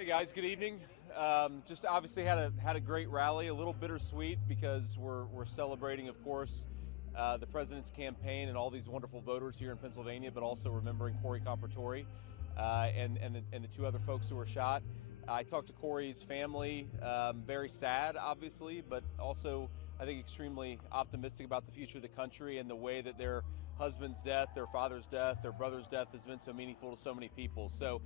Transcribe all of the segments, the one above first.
Hey guys, good evening. Just obviously had a great rally, a little bittersweet because we're celebrating, of course, the president's campaign and all these wonderful voters here in Pennsylvania, but also remembering Corey Comperatore and the two other folks who were shot. I talked to Corey's family, very sad, obviously, but also I think extremely optimistic about the future of the country and the way that their husband's death, their father's death, their brother's death has been so meaningful to so many people. So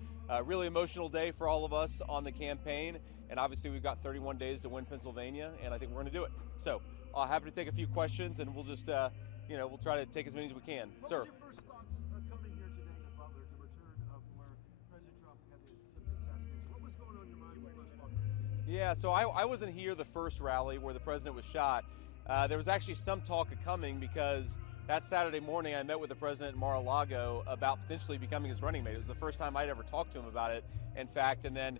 really emotional day for all of us on the campaign. And obviously we've got 31 days to win Pennsylvania, and I think we're going to do it. So happy to take a few questions, and we'll just, we'll try to take as many as we can. What Sir. was your first thoughts coming here today to Butler, the return of where President Trump had the attempted assassination? What was going on in your mind when you first walked on the stage? Yeah, so I wasn't here the first rally where the president was shot. There was actually some talk of coming because that Saturday morning I met with the president in Mar-a-Lago about potentially becoming his running mate. It was the first time I'd ever talked to him about it, in fact. And then,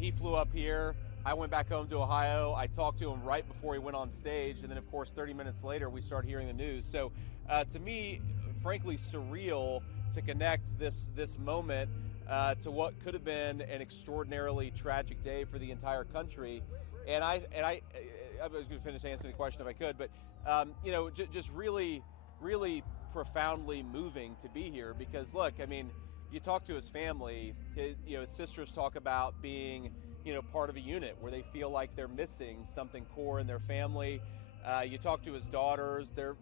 he flew up here. I went back home to Ohio. I talked to him right before he went on stage. And then, of course, 30 minutes later, we started hearing the news. So to me, frankly, surreal to connect this moment to what could have been an extraordinarily tragic day for the entire country. And I was going to finish answering the question if I could, but just really, really profoundly moving to be here because look, I mean, you talk to his family, his sisters talk about being, part of a unit where they feel like they're missing something core in their family. You talk to his daughters, they're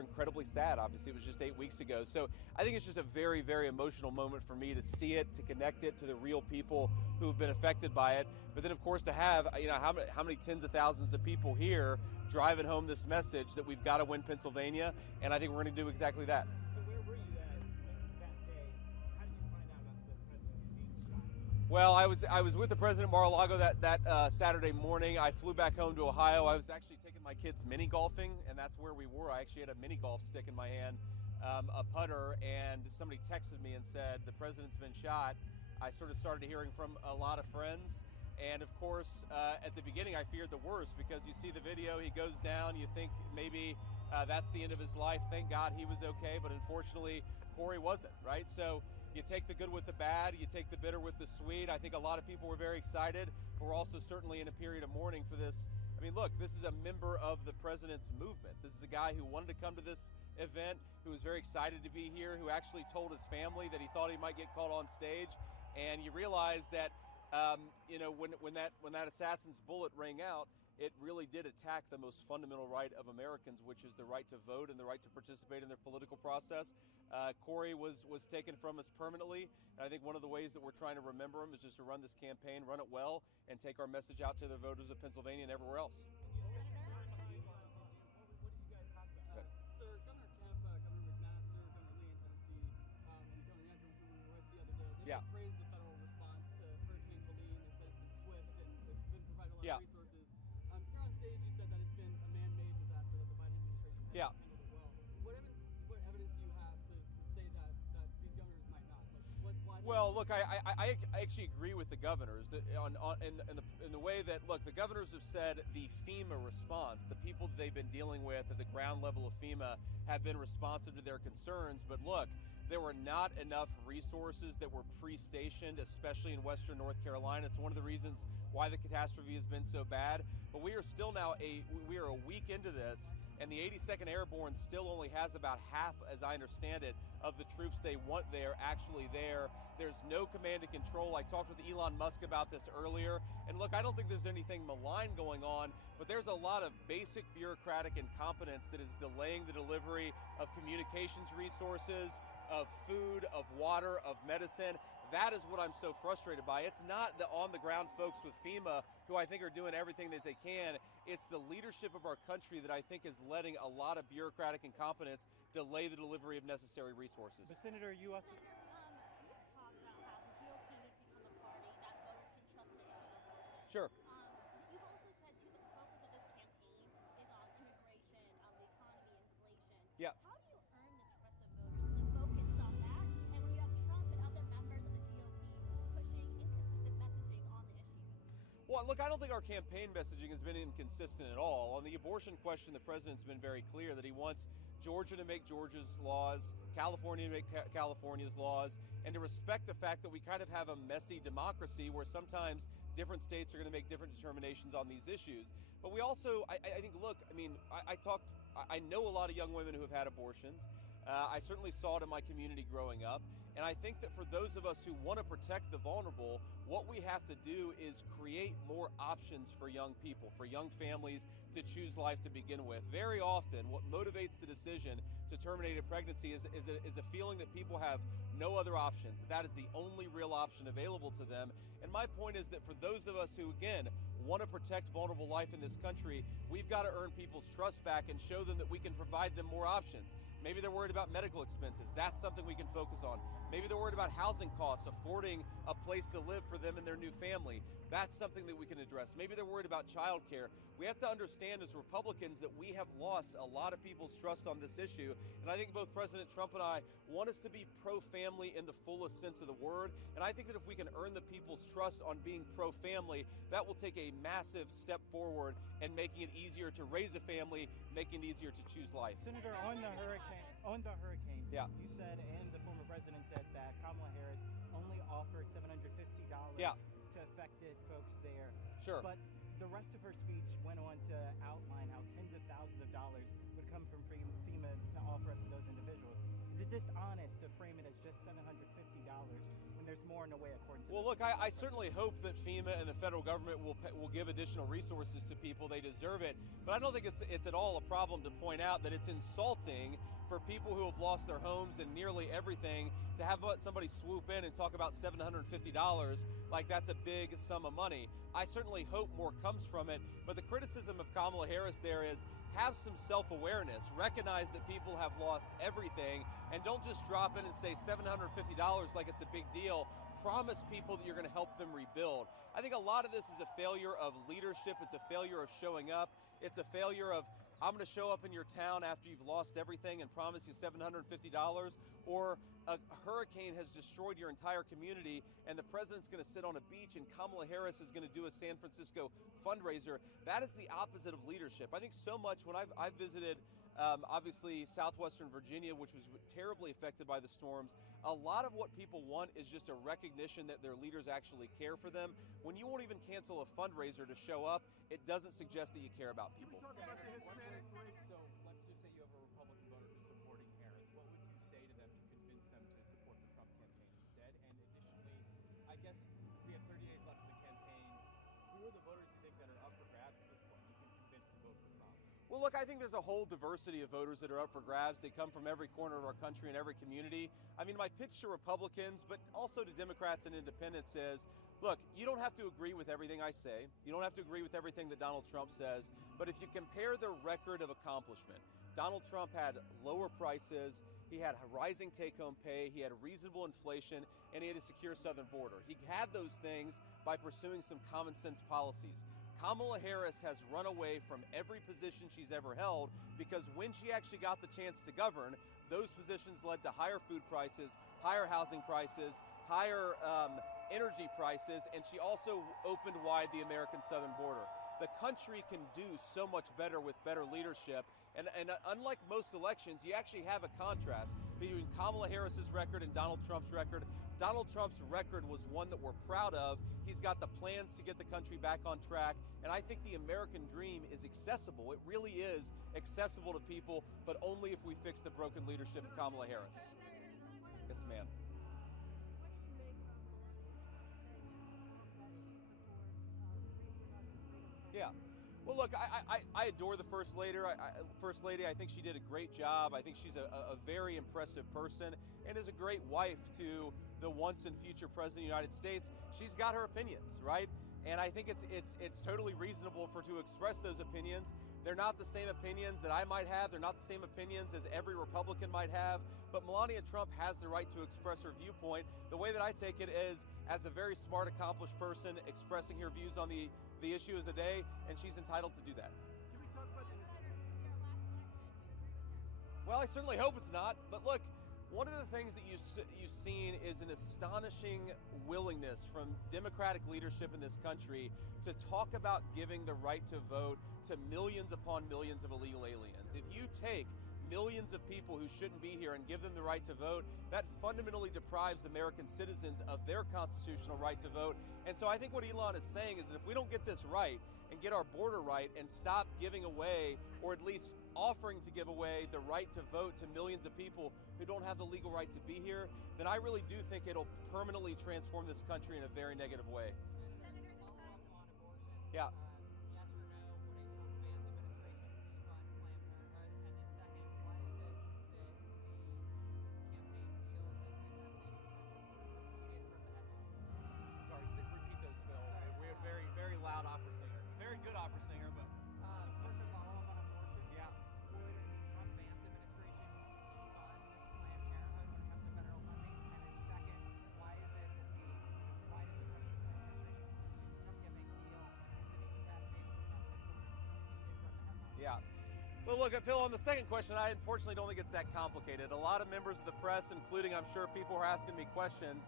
incredibly sad. Obviously, it was just 8 weeks ago. So I think it's just a very, very emotional moment for me to see it, to connect it to the real people who have been affected by it. But then, of course, to have, how many tens of thousands of people here driving home this message that we've got to win Pennsylvania. And I think we're going to do exactly that. So where were you that day? How did you find out about the president being shot? Well, I was with the president at Mar-a-Lago that Saturday morning. I flew back home to Ohio. I was actually taking my kids mini golfing, and that's where we were. I actually had a mini golf stick in my hand, a putter, and somebody texted me and said, the president's been shot. I sort of started hearing from a lot of friends. And of course, at the beginning, I feared the worst because you see the video, he goes down, you think maybe that's the end of his life. Thank God he was okay, but unfortunately, Corey wasn't, right? So you take the good with the bad, you take the bitter with the sweet. I think a lot of people were very excited, but we're also certainly in a period of mourning for this. I mean, look, this is a member of the president's movement. This is a guy who wanted to come to this event, who was very excited to be here, who actually told his family that he thought he might get caught on stage. And you realize that, when that assassin's bullet rang out, it really did attack the most fundamental right of Americans, which is the right to vote and the right to participate in their political process. Corey was taken from us permanently, and I think one of the ways that we're trying to remember him is just to run this campaign, run it well, and take our message out to the voters of Pennsylvania and everywhere else. What did you guys talk about? Sir, Governor Kemp, Governor McMaster, Governor Lee in Tennessee, and Governor Andrew, who we were with the other day, they Yeah. praised the federal response to Hurricane Helene. They said it's been swift and they've been providing a lot Yeah. of resources. Here on stage, you said that it's been a man-made disaster, that the Biden administration has Yeah. handled it well. What evidence do you have to say that these governors might not? Why Well, look, I actually agree with the governors that in the way that, look, the governors have said the FEMA response, the people that they've been dealing with at the ground level of FEMA have been responsive to their concerns. But look, there were not enough resources that were pre-stationed, especially in Western North Carolina. It's one of the reasons why the catastrophe has been so bad. But we are still now we are a week into this, and the 82nd Airborne still only has about half, as I understand it, of the troops they want there actually there. There's no command and control. I talked with Elon Musk about this earlier. And look, I don't think there's anything malign going on, but there's a lot of basic bureaucratic incompetence that is delaying the delivery of communications resources, of food, of water, of medicine. That is what I'm so frustrated by. It's not the on-the-ground folks with FEMA who I think are doing everything that they can. It's the leadership of our country that I think is letting a lot of bureaucratic incompetence delay the delivery of necessary resources. But Senator, you also... Senator, you've talked about how the GOP needs to become a party that voters can trust on the issue of abortion. Sure. You've also said, too, that the focus of this campaign is on immigration, the economy, inflation. Yeah. How do you earn the trust of voters when the focus is on that, and when you have Trump and other members of the GOP pushing inconsistent messaging on the issue? Well, look, I don't think our campaign messaging has been inconsistent at all. On the abortion question, the president's been very clear that he wants Georgia to make Georgia's laws, California to make California's laws, and to respect the fact that we kind of have a messy democracy where sometimes different states are going to make different determinations on these issues. But we also, I think, look, I mean, I know a lot of young women who have had abortions. I certainly saw it in my community growing up. And I think that for those of us who want to protect the vulnerable, what we have to do is create more options for young people, for young families to choose life to begin with. Very often, what motivates the decision to terminate a pregnancy is a feeling that people have no other options. That is the only real option available to them. And my point is that for those of us who, again, want to protect vulnerable life in this country, we've got to earn people's trust back and show them that we can provide them more options. Maybe they're worried about medical expenses. That's something we can focus on. Maybe they're worried about housing costs, affording a place to live for them and their new family. That's something that we can address. Maybe they're worried about childcare. We have to understand as Republicans that we have lost a lot of people's trust on this issue. And I think both President Trump and I want us to be pro-family in the fullest sense of the word. And I think that if we can earn the people's trust on being pro-family, that will take a massive step forward in making it easier to raise a family, making it easier to choose life. Senator, on the hurricane, Yeah. you said, and the former president said, that Kamala Harris only offered $750 Yeah. to affected folks there. Sure. But the rest of her speech went on to outline how tens of thousands of dollars would come from FEMA to offer up to those individuals. Is it dishonest to frame it as just $750 when there's more in the way, according to Well, look, I certainly hope that FEMA and the federal government will give additional resources to people. They deserve it. But I don't think it's at all a problem to point out that it's insulting for people who have lost their homes and nearly everything to have somebody swoop in and talk about $750 like that's a big sum of money. I certainly hope more comes from it. But the criticism of Kamala Harris there is have some self-awareness. Recognize that people have lost everything and don't just drop in and say $750 like it's a big deal. Promise people that you're going to help them rebuild. I think a lot of this is a failure of leadership. It's a failure of showing up. It's a failure of, I'm going to show up in your town after you've lost everything and promise you $750, or a hurricane has destroyed your entire community and the president's going to sit on a beach and Kamala Harris is going to do a San Francisco fundraiser. That is the opposite of leadership. I think so much when I've visited obviously southwestern Virginia, which was terribly affected by the storms, a lot of what people want is just a recognition that their leaders actually care for them. When you won't even cancel a fundraiser to show up, it doesn't suggest that you care about Can we people. talk about the Hispanic rate? So let's just say you have a Republican voter who's supporting Harris. What would you say to them to convince them to support the Trump campaign instead? And additionally, I guess we have 30 days left of the campaign. Who are the voters you think that are up for grabs at this point you can convince to vote for Trump? Well, look, I think there's a whole diversity of voters that are up for grabs. They come from every corner of our country and every community. I mean, my pitch to Republicans, but also to Democrats and independents is, look, you don't have to agree with everything I say. You don't have to agree with everything that Donald Trump says. But if you compare their record of accomplishment, Donald Trump had lower prices, he had rising take-home pay, he had reasonable inflation, and he had a secure southern border. He had those things by pursuing some common sense policies. Kamala Harris has run away from every position she's ever held because when she actually got the chance to govern, those positions led to higher food prices, higher housing prices, higher energy prices, and she also opened wide the American southern border. The country can do so much better with better leadership. And unlike most elections, you actually have a contrast between Kamala Harris's record and Donald Trump's record. Donald Trump's record was one that we're proud of. He's got the plans to get the country back on track. And I think the American dream is accessible. It really is accessible to people, but only if we fix the broken leadership of Kamala Harris. Yes, ma'am. Yeah. Well, look, I adore the First Lady. I think she did a great job. I think she's a very impressive person and is a great wife to the once and future President of the United States. She's got her opinions, right? And I think it's totally reasonable for her to express those opinions. They're not the same opinions that I might have. They're not the same opinions as every Republican might have. But Melania Trump has the right to express her viewpoint. The way that I take it is as a very smart, accomplished person expressing her views on the issue of the day, and she's entitled to do that. Can we talk about the Well, I certainly hope it's not. But look, one of the things that you've seen is an astonishing willingness from Democratic leadership in this country to talk about giving the right to vote to millions upon millions of illegal aliens. If you take millions of people who shouldn't be here and give them the right to vote, that fundamentally deprives American citizens of their constitutional right to vote. And so I think what Elon is saying is that if we don't get this right and get our border right and stop giving away, or at least offering to give away, the right to vote to millions of people who don't have the legal right to be here, then I really do think it'll permanently transform this country in a very negative way. Senator, Follow up on abortion. Yeah. Yes or no, would a Trump Vance administration defund Planned Parenthood? And then second, why is it that the campaign feels that the assassination attempt has sort of receded from the headlines? Sorry, repeat those, Phil. Sorry. We have very, very loud opera singer. Very good opera singer, but First, a follow up on abortion. yeah. Would the Trump Vance administration defund Planned Parenthood when it comes to federal funding? And then second, why does the Trump administration, Trump campaign feel that these assassination attempts have sort of receded from the headlines? Yeah. Well, look, Phil, on the second question, I unfortunately don't think it's that complicated. A lot of members of the press, including I'm sure people who are asking me questions,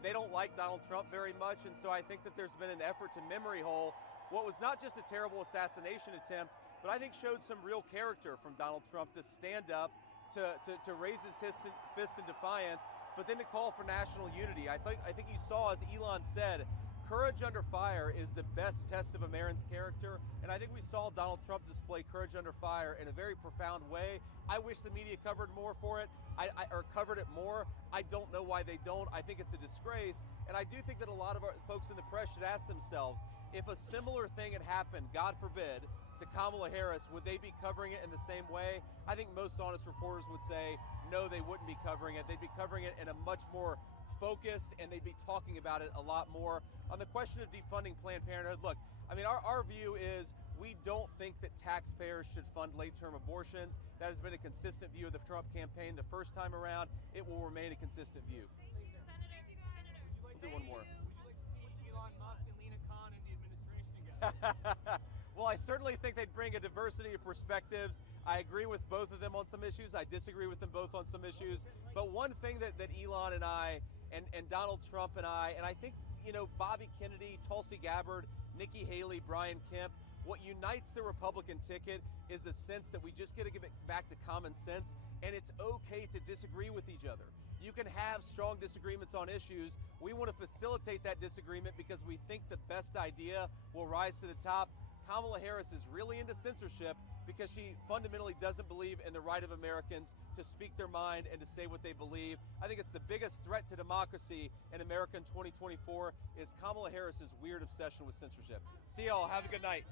they don't like Donald Trump very much, and so I think that there's been an effort to memory hole what was not just a terrible assassination attempt, but I think showed some real character from Donald Trump to stand up, to raise his fist in defiance, but then to call for national unity. I think you saw, as Elon said, courage under fire is the best test of a man's character, and I think we saw Donald Trump display courage under fire in a very profound way. I wish the media covered more for it, or covered it more. I don't know why they don't. I think it's a disgrace, and I do think that a lot of our folks in the press should ask themselves, if a similar thing had happened, God forbid, to Kamala Harris, would they be covering it in the same way? I think most honest reporters would say, no, they wouldn't be covering it. They'd be covering it in a much more focused, and they'd be talking about it a lot more. On the question of defunding Planned Parenthood, look, I mean, our view is we don't think that taxpayers should fund late-term abortions. That has been a consistent view of the Trump campaign the first time around. It will remain a consistent view. We'll do one more. Would you like to see Elon Musk and Lena Khan in the administration again? Well, I certainly think they'd bring a diversity of perspectives. I agree with both of them on some issues. I disagree with them both on some issues. But one thing that Elon and I, and Donald Trump and I think, Bobby Kennedy, Tulsi Gabbard, Nikki Haley, Brian Kemp, what unites the Republican ticket is a sense that we just got to give it back to common sense, and it's okay to disagree with each other. You can have strong disagreements on issues. We want to facilitate that disagreement because we think the best idea will rise to the top. Kamala Harris is really into censorship because she fundamentally doesn't believe in the right of Americans to speak their mind and to say what they believe. I think it's the biggest threat to democracy in America in 2024 is Kamala Harris's weird obsession with censorship. See y'all. Have a good night.